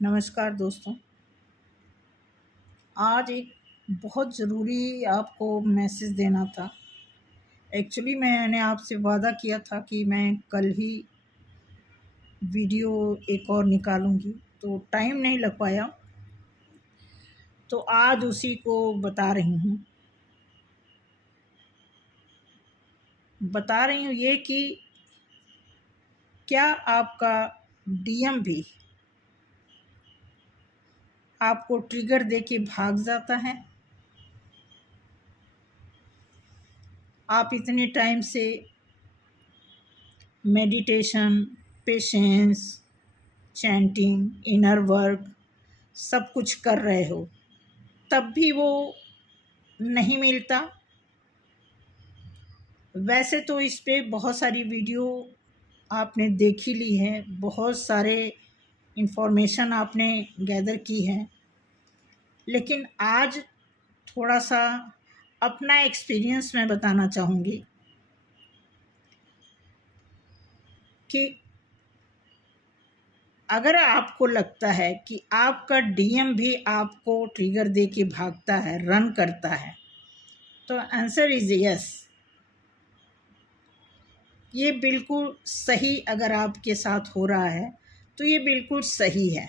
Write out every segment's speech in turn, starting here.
नमस्कार दोस्तों। आज एक बहुत ज़रूरी आपको मैसेज देना था। एक्चुअली मैंने आपसे वादा किया था कि मैं कल ही वीडियो एक और निकालूंगी, तो टाइम नहीं लग पाया, तो आज उसी को बता रही हूँ ये कि क्या आपका डीएम भी आपको ट्रिगर देके भाग जाता है? आप इतने टाइम से meditation, patience, chanting, inner work सब कुछ कर रहे हो, तब भी वो नहीं मिलता। वैसे तो इस पे बहुत सारी वीडियो आपने देख ही ली है, बहुत सारे इन्फॉर्मेशन आपने गैदर की है, लेकिन आज थोड़ा सा अपना एक्सपीरियंस मैं बताना चाहूँगी कि अगर आपको लगता है कि आपका डीएम भी आपको ट्रिगर दे के भागता है, रन करता है, तो आंसर इज़ यस। ये बिल्कुल सही अगर आपके साथ हो रहा है तो ये बिल्कुल सही है।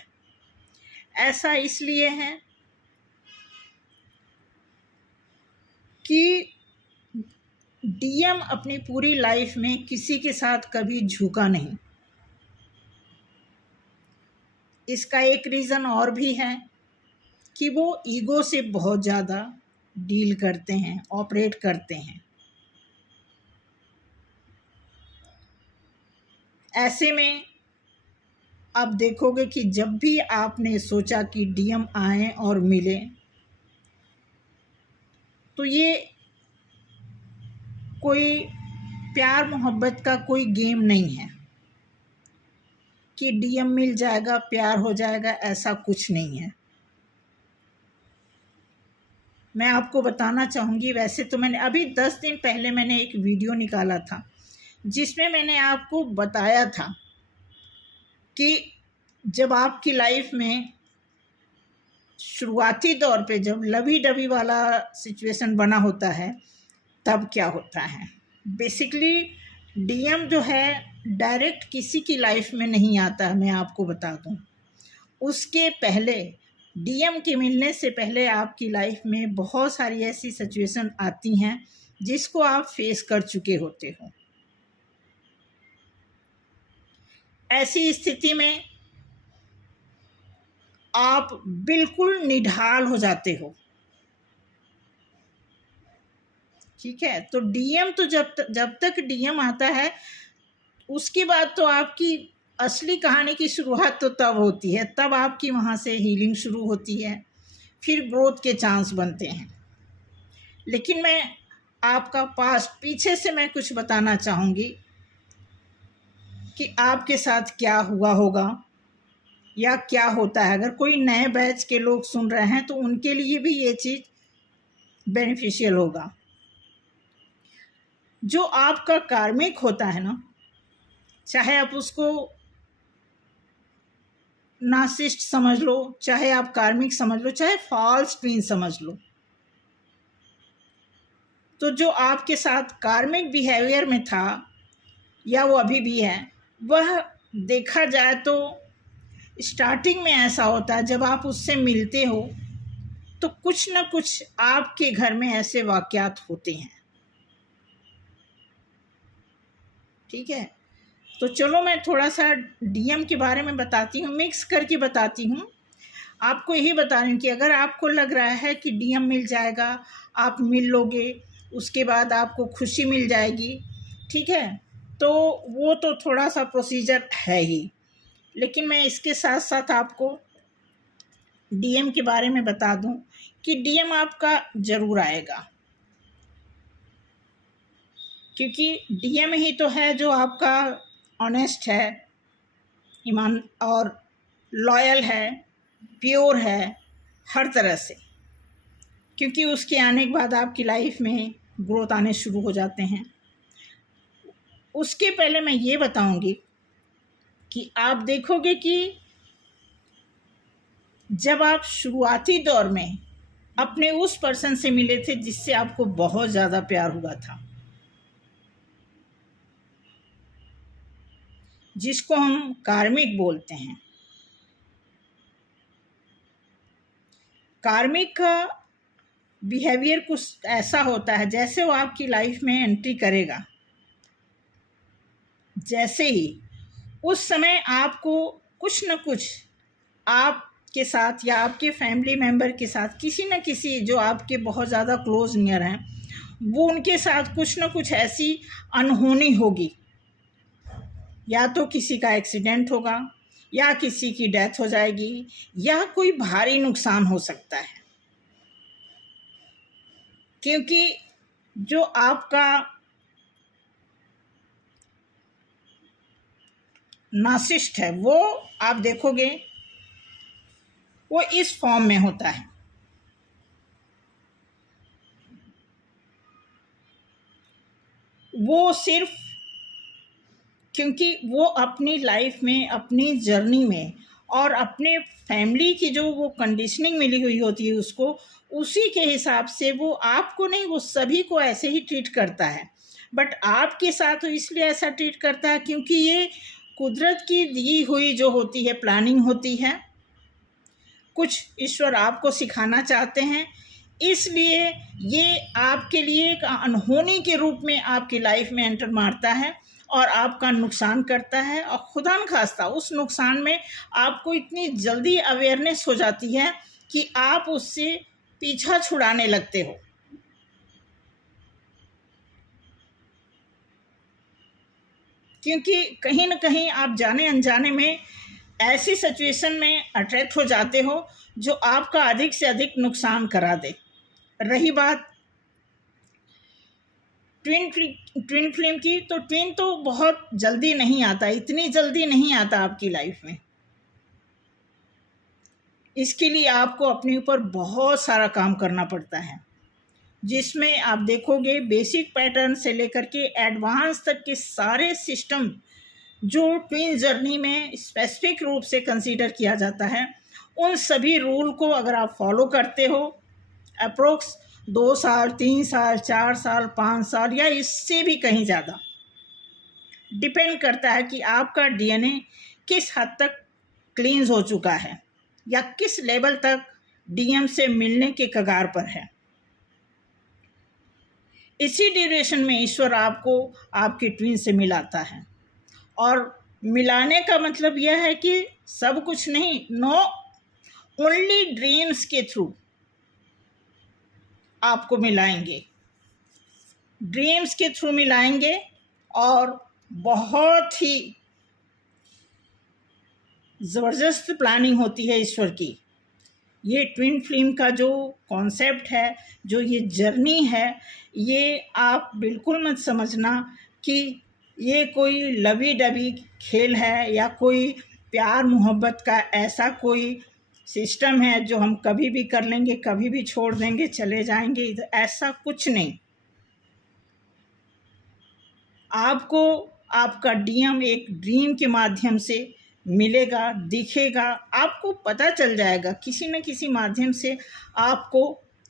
ऐसा इसलिए है कि डीएम अपनी पूरी लाइफ में किसी के साथ कभी झुका नहीं। इसका एक रीज़न और भी है कि वो ईगो से बहुत ज़्यादा डील करते हैं, ऑपरेट करते हैं। ऐसे में आप देखोगे कि जब भी आपने सोचा कि डीएम आए और मिले, तो ये कोई प्यार मोहब्बत का कोई गेम नहीं है कि डीएम मिल जाएगा प्यार हो जाएगा, ऐसा कुछ नहीं है। मैं आपको बताना चाहूँगी, वैसे तो मैंने अभी 10 दिन पहले मैंने एक वीडियो निकाला था जिसमें मैंने आपको बताया था कि जब आपकी लाइफ में शुरुआती दौर पे जब लवी डबी वाला सिचुएशन बना होता है तब क्या होता है। बेसिकली डीएम जो है डायरेक्ट किसी की लाइफ में नहीं आता है। मैं आपको बता दूं, उसके पहले डीएम के मिलने से पहले आपकी लाइफ में बहुत सारी ऐसी सिचुएशन आती हैं जिसको आप फेस कर चुके होते हो। ऐसी स्थिति में आप बिल्कुल निढाल हो जाते हो। ठीक है, तो डीएम तो जब तक डीएम आता है उसके बाद तो आपकी असली कहानी की शुरुआत तो तब होती है, तब आपकी वहाँ से हीलिंग शुरू होती है, फिर ग्रोथ के चांस बनते हैं। लेकिन मैं आपका पास्ट पीछे से मैं कुछ बताना चाहूँगी कि आपके साथ क्या हुआ होगा या क्या होता है। अगर कोई नए बैच के लोग सुन रहे हैं तो उनके लिए भी ये चीज़ बेनिफिशियल होगा। जो आपका कार्मिक होता है ना, चाहे आप उसको नार्सिसिस्ट समझ लो, चाहे आप कार्मिक समझ लो, चाहे फॉल्स ट्विन समझ लो, तो जो आपके साथ कार्मिक बिहेवियर में था या वो अभी भी है, वह देखा जाए तो स्टार्टिंग में ऐसा होता है जब आप उससे मिलते हो तो कुछ ना कुछ आपके घर में ऐसे वाकयात होते हैं। ठीक है, तो चलो मैं थोड़ा सा डीएम के बारे में बताती हूँ, मिक्स करके बताती हूँ। आपको यही बता रही हूँ कि अगर आपको लग रहा है कि डीएम मिल जाएगा, आप मिल लोगे, उसके बाद आपको खुशी मिल जाएगी, ठीक है, तो वो तो थोड़ा सा प्रोसीजर है ही। लेकिन मैं इसके साथ साथ आपको डीएम के बारे में बता दूं कि डीएम आपका ज़रूर आएगा, क्योंकि डीएम ही तो है जो आपका ऑनेस्ट है, ईमान और लॉयल है, प्योर है हर तरह से। क्योंकि उसके आने के बाद आपकी लाइफ में ग्रोथ आने शुरू हो जाते हैं। उसके पहले मैं ये बताऊंगी कि आप देखोगे कि जब आप शुरुआती दौर में अपने उस पर्सन से मिले थे जिससे आपको बहुत ज़्यादा प्यार हुआ था, जिसको हम कार्मिक बोलते हैं। कार्मिक का बिहेवियर कुछ ऐसा होता है, जैसे वो आपकी लाइफ में एंट्री करेगा, जैसे ही उस समय आपको कुछ न कुछ आपके साथ या आपके फैमिली मेम्बर के साथ किसी न किसी जो आपके बहुत ज़्यादा क्लोज नियर हैं, वो उनके साथ कुछ न कुछ ऐसी अनहोनी होगी। या तो किसी का एक्सीडेंट होगा, या किसी की डेथ हो जाएगी, या कोई भारी नुकसान हो सकता है। क्योंकि जो आपका नार्सिसिस्ट है वो आप देखोगे वो इस फॉर्म में होता है। वो सिर्फ क्योंकि वो अपनी लाइफ में, अपनी जर्नी में और अपने फैमिली की जो वो कंडीशनिंग मिली हुई होती है उसको, उसी के हिसाब से वो आपको नहीं, वो सभी को ऐसे ही ट्रीट करता है। बट आपके साथ इसलिए ऐसा ट्रीट करता है क्योंकि ये कुदरत की दी हुई जो होती है प्लानिंग होती है, कुछ ईश्वर आपको सिखाना चाहते हैं, इसलिए ये आपके लिए एक अनहोनी के रूप में आपकी लाइफ में एंटर मारता है और आपका नुकसान करता है। और खुदा न खास्ता उस नुकसान में आपको इतनी जल्दी अवेयरनेस हो जाती है कि आप उससे पीछा छुड़ाने लगते हो। क्योंकि कहीं न कहीं आप जाने अनजाने में ऐसी सिचुएशन में अट्रैक्ट हो जाते हो जो आपका अधिक से अधिक नुकसान करा दे। रही बात ट्विन फ्लेम की, तो ट्विन तो बहुत जल्दी नहीं आता, इतनी जल्दी नहीं आता आपकी लाइफ में। इसके लिए आपको अपने ऊपर बहुत सारा काम करना पड़ता है, जिसमें आप देखोगे बेसिक पैटर्न से लेकर के एडवांस तक के सारे सिस्टम जो ट्विन जर्नी में स्पेसिफिक रूप से कंसीडर किया जाता है, उन सभी रूल को अगर आप फॉलो करते हो, अप्रोक्स 2 साल, 3 साल, 4 साल, 5 साल या इससे भी कहीं ज़्यादा, डिपेंड करता है कि आपका डीएनए किस हद तक क्लींस हो चुका है या किस लेवल तक डीएम से मिलने के कगार पर है। इसी ड्यूरेशन में ईश्वर आपको आपके ट्विन से मिलाता है। और मिलाने का मतलब यह है कि सब कुछ नहीं, नो, ओनली ड्रीम्स के थ्रू आपको मिलाएंगे, ड्रीम्स के थ्रू मिलाएंगे। और बहुत ही ज़बरदस्त प्लानिंग होती है ईश्वर की। ये ट्विन फ्लेम का जो कॉन्सेप्ट है, जो ये जर्नी है, ये आप बिल्कुल मत समझना कि ये कोई लवी डबी खेल है या कोई प्यार मोहब्बत का ऐसा कोई सिस्टम है जो हम कभी भी कर लेंगे, कभी भी छोड़ देंगे, चले जाएंगे इधर, ऐसा कुछ नहीं। आपको आपका डीएम एक ड्रीम के माध्यम से मिलेगा, दिखेगा, आपको पता चल जाएगा, किसी न किसी माध्यम से आपको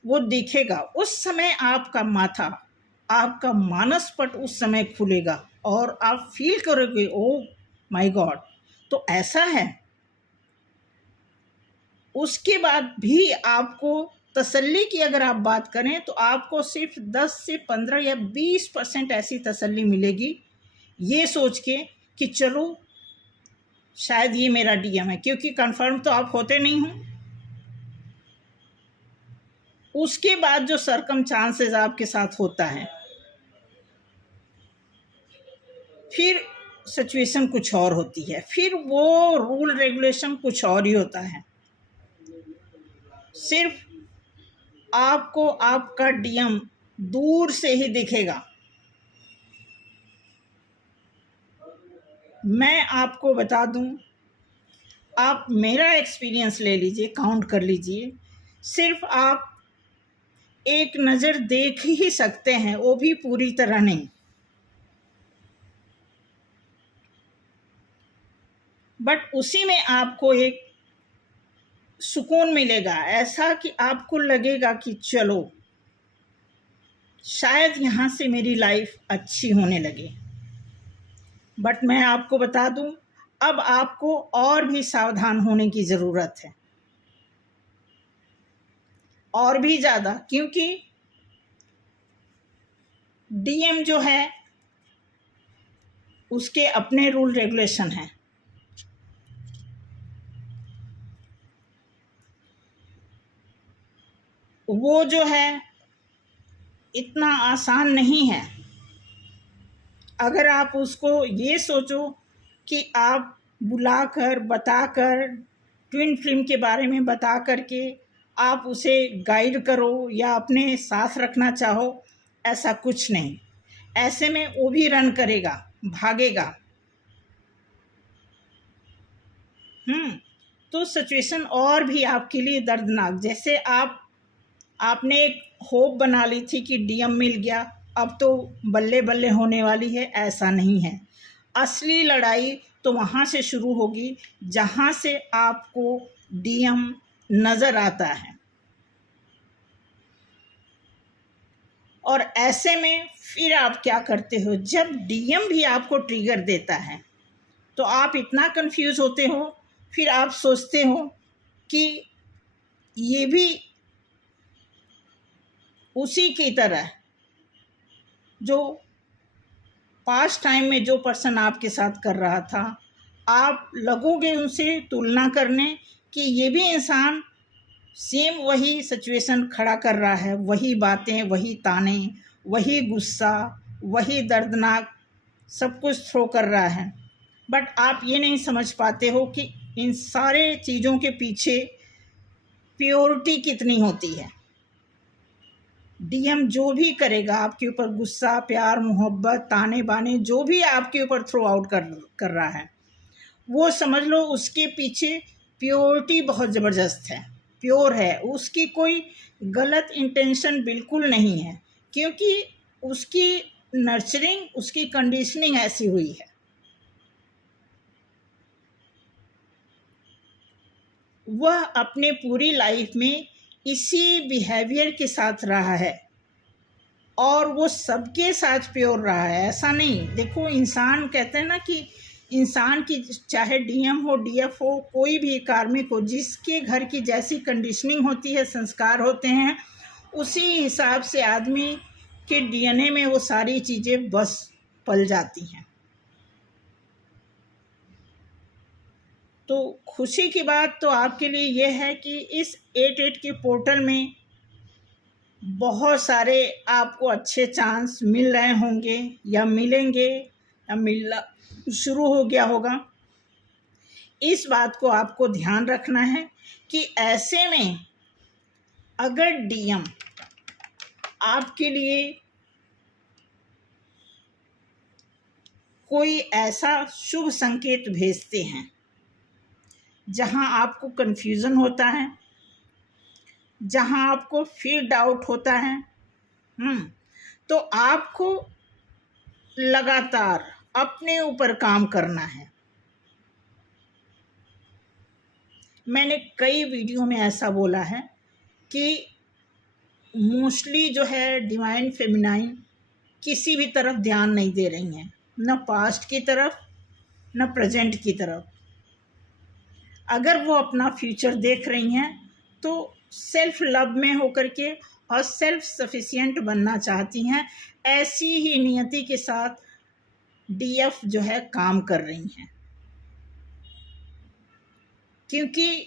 वो दिखेगा। उस समय आपका माथा, आपका मानस पट उस समय खुलेगा और आप फील करोगे, ओ माय गॉड, तो ऐसा है। उसके बाद भी आपको तसल्ली की अगर आप बात करें तो आपको सिर्फ 10 से 15 या 20% ऐसी तसल्ली मिलेगी, ये सोच के कि चलो शायद ये मेरा डीएम है, क्योंकि कंफर्म तो आप होते नहीं हो। उसके बाद जो सर्कमस्टांसेस आपके साथ होता है, फिर सिचुएशन कुछ और होती है, फिर वो रूल रेगुलेशन कुछ और ही होता है। सिर्फ आपको आपका डीएम दूर से ही दिखेगा। मैं आपको बता दूं, आप मेरा एक्सपीरियंस ले लीजिए, काउंट कर लीजिए, सिर्फ आप एक नज़र देख ही सकते हैं, वो भी पूरी तरह नहीं। बट उसी में आपको एक सुकून मिलेगा, ऐसा कि आपको लगेगा कि चलो शायद यहाँ से मेरी लाइफ अच्छी होने लगे। बट मैं आपको बता दूं, अब आपको और भी सावधान होने की ज़रूरत है, और भी ज़्यादा, क्योंकि डीएम जो है उसके अपने रूल रेगुलेशन हैं। वो जो है इतना आसान नहीं है। अगर आप उसको ये सोचो कि आप बुलाकर बताकर ट्विन फिल्म के बारे में बता करके आप उसे गाइड करो या अपने साथ रखना चाहो, ऐसा कुछ नहीं। ऐसे में वो भी रन करेगा, भागेगा। तो सिचुएशन और भी आपके लिए दर्दनाक। जैसे आपने एक होप बना ली थी कि डीएम मिल गया, अब तो बल्ले बल्ले होने वाली है, ऐसा नहीं है। असली लड़ाई तो वहाँ से शुरू होगी जहाँ से आपको डीएम नज़र आता है। और ऐसे में फिर आप क्या करते हो, जब डीएम भी आपको ट्रिगर देता है तो आप इतना कंफ्यूज होते हो, फिर आप सोचते हो कि ये भी उसी की तरह जो पास्ट टाइम में जो पर्सन आपके साथ कर रहा था, आप लगोगे उनसे तुलना करने कि ये भी इंसान सेम वही सिचुएशन खड़ा कर रहा है, वही बातें, वही ताने, वही गुस्सा, वही दर्दनाक सब कुछ थ्रो कर रहा है। बट आप ये नहीं समझ पाते हो कि इन सारे चीज़ों के पीछे प्योरिटी कितनी होती है। डीएम जो भी करेगा आपके ऊपर, गुस्सा, प्यार, मोहब्बत, ताने बाने, जो भी आपके ऊपर थ्रो आउट कर रहा है, वो समझ लो उसके पीछे प्योरिटी बहुत ज़बरदस्त है, प्योर है। उसकी कोई गलत इंटेंशन बिल्कुल नहीं है, क्योंकि उसकी नर्चरिंग, उसकी कंडीशनिंग ऐसी हुई है। वह अपने पूरी लाइफ में इसी बिहेवियर के साथ रहा है और वो सबके साथ प्योर रहा है। ऐसा नहीं, देखो इंसान कहते हैं ना कि इंसान की चाहे डीएम हो, डीएफ हो, कोई भी कार्मिक हो, जिसके घर की जैसी कंडीशनिंग होती है, संस्कार होते हैं, उसी हिसाब से आदमी के डीएनए में वो सारी चीज़ें बस पल जाती हैं। तो खुशी की बात तो आपके लिए ये है कि इस 8-8 के पोर्टल में बहुत सारे आपको अच्छे चांस मिल रहे होंगे या मिलेंगे या मिलना शुरू हो गया होगा। इस बात को आपको ध्यान रखना है कि ऐसे में अगर डीएम आपके लिए कोई ऐसा शुभ संकेत भेजते हैं जहां आपको कन्फ्यूज़न होता है, जहां आपको फिर डाउट होता है, तो आपको लगातार अपने ऊपर काम करना है। मैंने कई वीडियो में ऐसा बोला है कि मोस्टली जो है डिवाइन फेमिनाइन किसी भी तरफ ध्यान नहीं दे रही हैं, न पास्ट की तरफ न प्रेजेंट की तरफ। अगर वो अपना फ्यूचर देख रही हैं तो सेल्फ लव में होकर के और सेल्फ सफिशिएंट बनना चाहती हैं। ऐसी ही नियति के साथ डीएफ जो है काम कर रही हैं, क्योंकि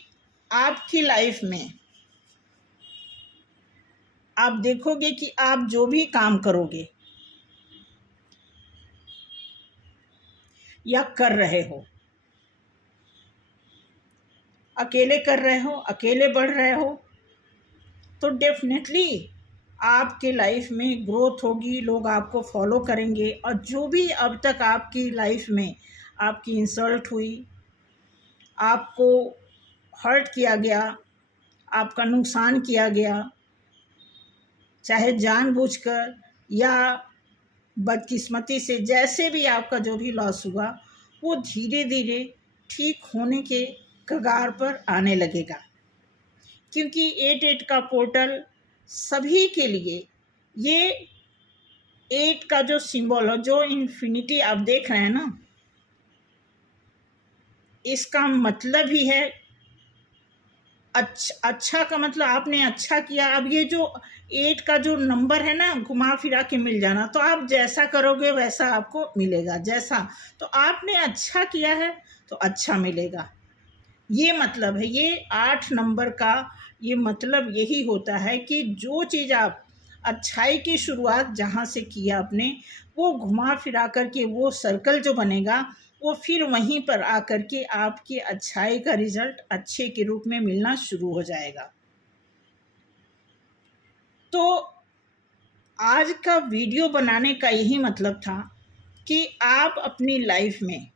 आपकी लाइफ में आप देखोगे कि आप जो भी काम करोगे या कर रहे हो, अकेले कर रहे हो, अकेले बढ़ रहे हो, तो डेफिनेटली आपके लाइफ में ग्रोथ होगी, लोग आपको फॉलो करेंगे। और जो भी अब तक आपकी लाइफ में आपकी इंसल्ट हुई, आपको हर्ट किया गया, आपका नुकसान किया गया, चाहे जानबूझकर या बदकिस्मती से, जैसे भी आपका जो भी लॉस हुआ, वो धीरे धीरे ठीक होने के कगार पर आने लगेगा। क्योंकि 8-8 का पोर्टल सभी के लिए, ये 8 का जो सिंबल है, जो इन्फिनिटी आप देख रहे हैं ना, इसका मतलब ही है अच्छा का मतलब आपने अच्छा किया। अब ये जो 8 का जो नंबर है ना, घुमा फिरा के मिल जाना, तो आप जैसा करोगे वैसा आपको मिलेगा। जैसा तो आपने अच्छा किया है तो अच्छा मिलेगा, ये मतलब है। ये 8 नंबर का ये मतलब यही होता है कि जो चीज़ आप अच्छाई की शुरुआत जहाँ से किया आपने, वो घुमा फिरा करके वो सर्कल जो बनेगा, वो फिर वहीं पर आकर के आपकी अच्छाई का रिजल्ट अच्छे के रूप में मिलना शुरू हो जाएगा। तो आज का वीडियो बनाने का यही मतलब था कि आप अपनी लाइफ में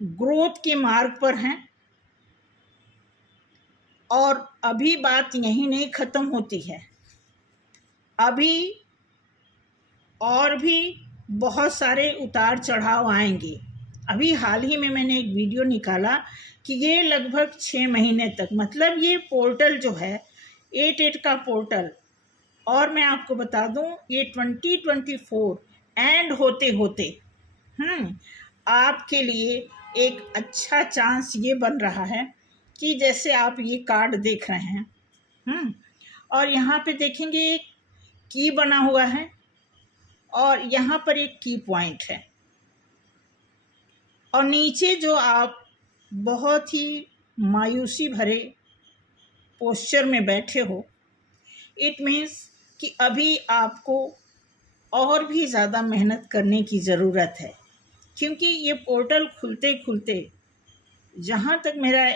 ग्रोथ के मार्ग पर हैं, और अभी बात यहीं नहीं ख़त्म होती है। अभी और भी बहुत सारे उतार चढ़ाव आएंगे। अभी हाल ही में मैंने एक वीडियो निकाला कि ये लगभग 6 महीने तक, मतलब ये पोर्टल जो है 8-8 का पोर्टल, और मैं आपको बता दूं ये 2024 एंड होते होते आपके लिए एक अच्छा चांस ये बन रहा है कि जैसे आप ये कार्ड देख रहे हैं, और यहाँ पे देखेंगे एक की बना हुआ है, और यहाँ पर एक की पॉइंट है, और नीचे जो आप बहुत ही मायूसी भरे पोस्चर में बैठे हो, इट मीन्स कि अभी आपको और भी ज़्यादा मेहनत करने की ज़रूरत है। क्योंकि ये पोर्टल खुलते खुलते, जहाँ तक मेरा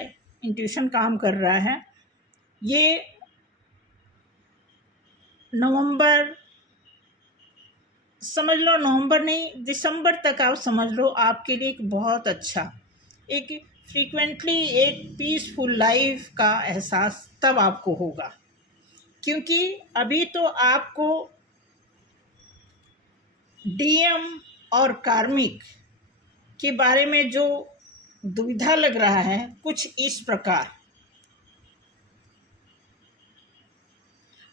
इंट्यूशन काम कर रहा है, ये नवंबर, समझ लो नवंबर नहीं, दिसंबर तक आप समझ लो, आपके लिए एक बहुत अच्छा, एक फ्रीक्वेंटली एक पीसफुल लाइफ का एहसास तब आपको होगा। क्योंकि अभी तो आपको डीएम और कार्मिक के बारे में जो दुविधा लग रहा है, कुछ इस प्रकार।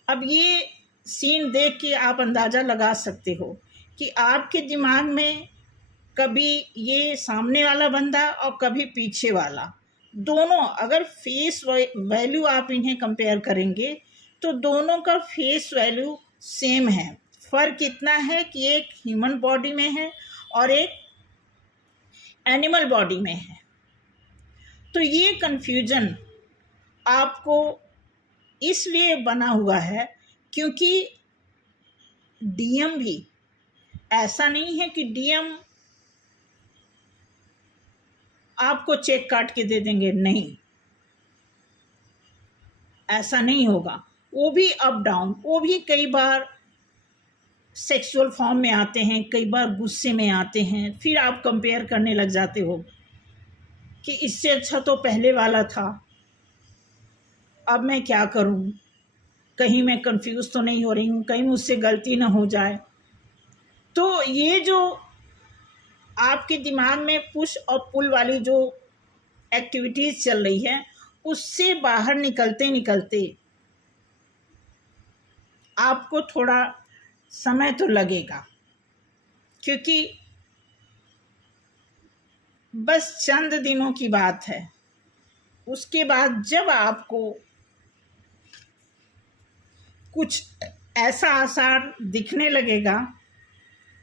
अब ये सीन देख के आप अंदाज़ा लगा सकते हो कि आपके दिमाग में कभी ये सामने वाला बंदा और कभी पीछे वाला, दोनों अगर फेस वैल्यू आप इन्हें कंपेयर करेंगे तो दोनों का फेस वैल्यू सेम है। फ़र्क इतना है कि एक ह्यूमन बॉडी में है और एक एनिमल बॉडी में है। तो ये कन्फ्यूजन आपको इसलिए बना हुआ है क्योंकि डीएम भी ऐसा नहीं है कि डीएम आपको चेक काट के दे देंगे, नहीं, ऐसा नहीं होगा। वो भी अप डाउन, वो भी कई बार सेक्सुअल फॉर्म में आते हैं, कई बार गुस्से में आते हैं। फिर आप कंपेयर करने लग जाते हो कि इससे अच्छा तो पहले वाला था, अब मैं क्या करूं, कहीं मैं कंफ्यूज तो नहीं हो रही हूं, कहीं मुझसे गलती ना हो जाए। तो ये जो आपके दिमाग में पुश और पुल वाली जो एक्टिविटीज़ चल रही है, उससे बाहर निकलते निकलते आपको थोड़ा समय तो लगेगा। क्योंकि बस चंद दिनों की बात है, उसके बाद जब आपको कुछ ऐसा आसार दिखने लगेगा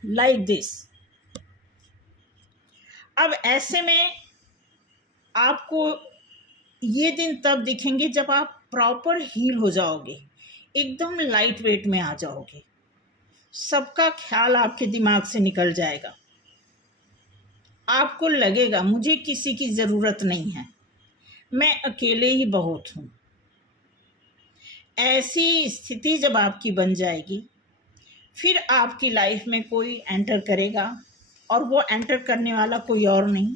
लाइक दिस, अब ऐसे में आपको ये दिन तब दिखेंगे जब आप प्रॉपर हील हो जाओगे, एकदम लाइट वेट में आ जाओगे, सबका ख्याल आपके दिमाग से निकल जाएगा। आपको लगेगा मुझे किसी की ज़रूरत नहीं है, मैं अकेले ही बहुत हूँ। ऐसी स्थिति जब आपकी बन जाएगी, फिर आपकी लाइफ में कोई एंटर करेगा, और वो एंटर करने वाला कोई और नहीं,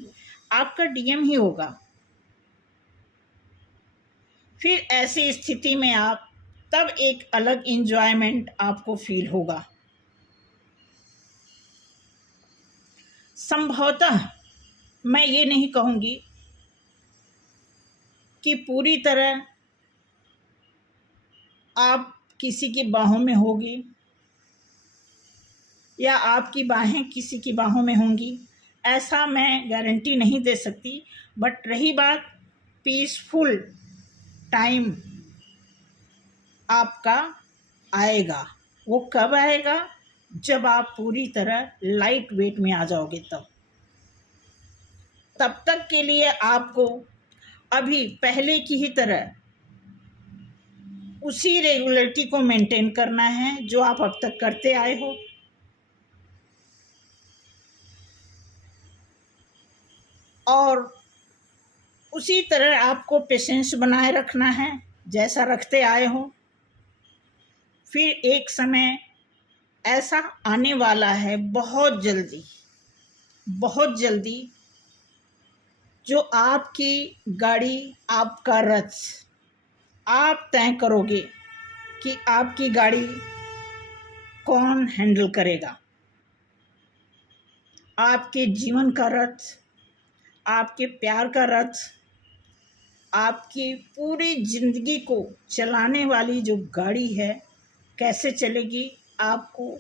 आपका डीएम ही होगा। फिर ऐसी स्थिति में आप तब एक अलग एंजॉयमेंट आपको फील होगा। संभवतः मैं ये नहीं कहूँगी कि पूरी तरह आप किसी की बाहों में होगी या आपकी बाहें किसी की बाहों में होंगी, ऐसा मैं गारंटी नहीं दे सकती। बट रही बात पीसफुल टाइम आपका आएगा। वो कब आएगा? जब आप पूरी तरह लाइट वेट में आ जाओगे तब तक के लिए आपको अभी पहले की ही तरह उसी रेगुलरिटी को मेंटेन करना है जो आप अब तक करते आए हो। और उसी तरह आपको पेशेंस बनाए रखना है जैसा रखते आए हो। फिर एक समय ऐसा आने वाला है बहुत जल्दी जो आपकी गाड़ी, आपका रथ, आप तय करोगे कि आपकी गाड़ी कौन हैंडल करेगा। आपके जीवन का रथ, आपके प्यार का रथ, आपकी पूरी जिंदगी को चलाने वाली जो गाड़ी है कैसे चलेगी, आपको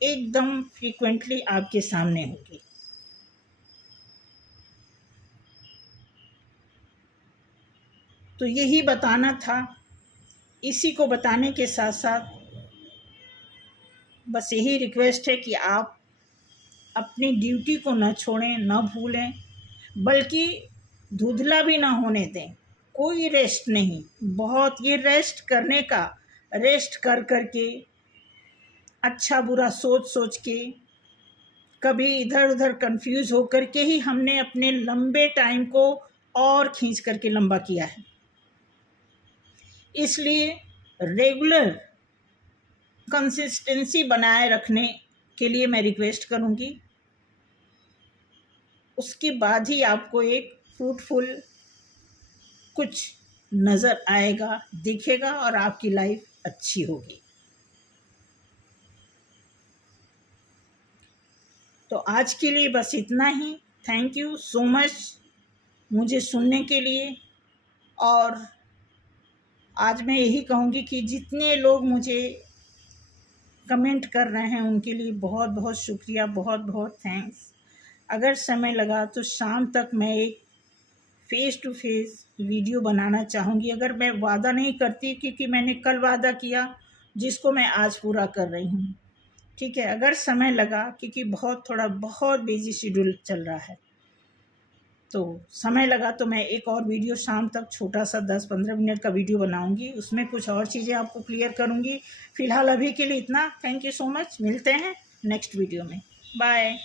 एकदम फ्रीक्वेंटली आपके सामने होगी। तो यही बताना था। इसी को बताने के साथ साथ बस यही रिक्वेस्ट है कि आप अपनी ड्यूटी को न छोड़ें, न भूलें, बल्कि धुंधला भी ना होने दें। कोई रेस्ट नहीं, बहुत ये रेस्ट करने का, रेस्ट कर के अच्छा बुरा सोच के, कभी इधर उधर कंफ्यूज हो कर के ही हमने अपने लंबे टाइम को और खींच करके लंबा किया है। इसलिए रेगुलर कंसिस्टेंसी बनाए रखने के लिए मैं रिक्वेस्ट करूंगी। उसके बाद ही आपको एक फ्रूटफुल कुछ नज़र आएगा, दिखेगा और आपकी लाइफ अच्छी होगी। तो आज के लिए बस इतना ही। थैंक यू सो मच मुझे सुनने के लिए। और आज मैं यही कहूँगी कि जितने लोग मुझे कमेंट कर रहे हैं उनके लिए बहुत बहुत शुक्रिया, बहुत बहुत थैंक्स। अगर समय लगा तो शाम तक मैं एक फेस टू फेस वीडियो बनाना चाहूँगी। अगर मैं वादा नहीं करती, क्योंकि मैंने कल वादा किया जिसको मैं आज पूरा कर रही हूँ। ठीक है, अगर समय लगा, क्योंकि बहुत बिजी शेड्यूल चल रहा है, तो समय लगा तो मैं एक और वीडियो शाम तक छोटा सा 10-15 मिनट का वीडियो बनाऊंगी। उसमें कुछ और चीज़ें आपको क्लियर करूंगी। फिलहाल अभी के लिए इतना। Thank you so much. मिलते हैं नेक्स्ट वीडियो में। बाय।